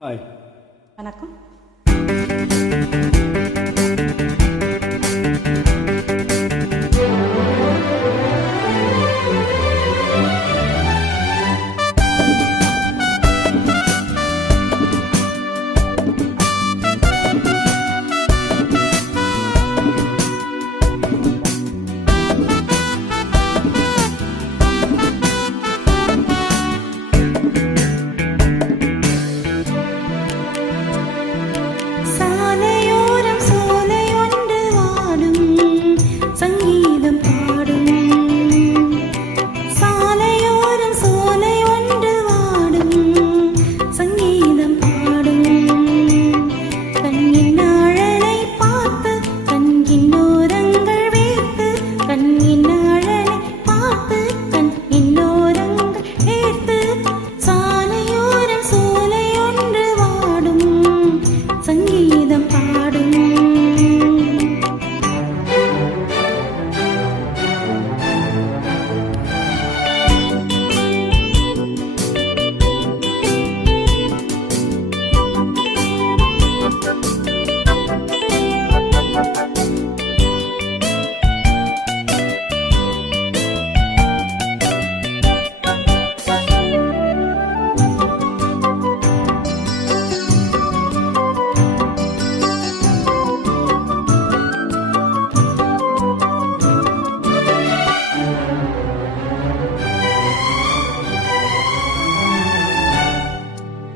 Hi. வணக்கம்.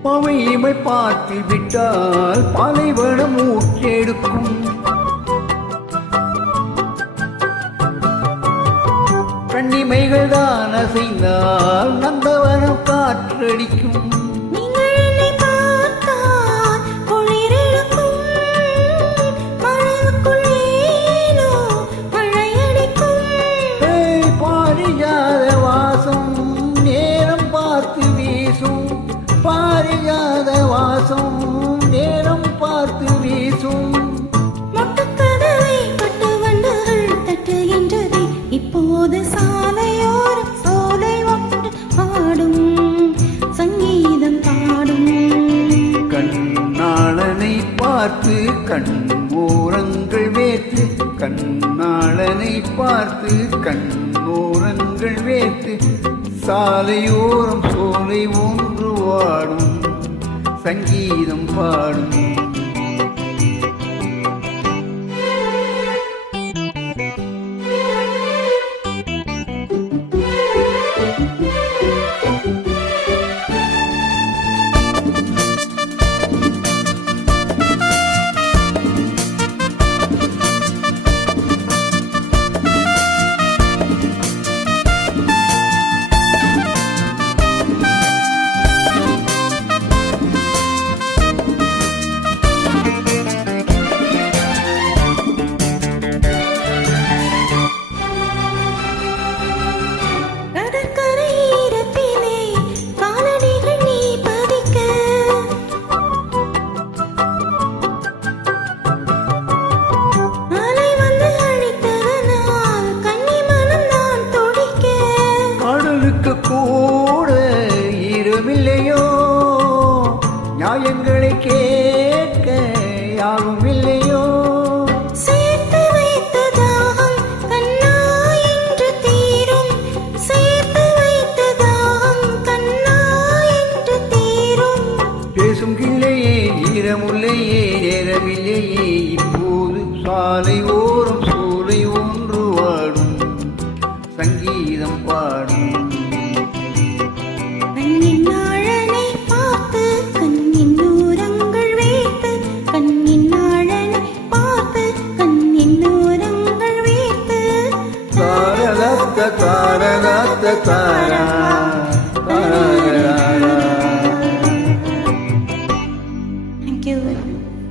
பவையிமை பார்த்து விட்டால் பாலைவனம் ஊற்றெடுக்கும். கண்ணிமைகள் தான் அசைந்தால் நந்தவனம் காற்றடிக்கும். பாரியாத வாசம் நேரம் பார்த்து வீசும். மொட்டுக்கதவை பட்டு வண்டுகள் தட்டுகின்றது. இப்போது சாலையோரம் சோலை ஒன்று பாடும் சங்கீதம் பாடும். கண்ணாளனை பார்த்து கண் ஓரங்கள் வேத்து, கண்ணாளனை பார்த்து கண் ஓரங்கள் வேத்து. சாலையோரம் சோலை ஒன்று வாடும் சங்கீதம் பாடும். கூட இரவில்லையோ, நியாயங்களை கேட்க யாரும் இல்லையோ. சேர்த்து வைத்ததாம் கண்ணா என்று தீரும், சேர்த்து வைத்ததாம் கண்ணா என்று தீரும். பேசும் கிள்ளையே ஈரமுல்லையே நேரமில்லையே. இப்போது சாலை ஓரம் சோலை ஒன்று வாடும் சங்கீதம் பாடும். Thank you.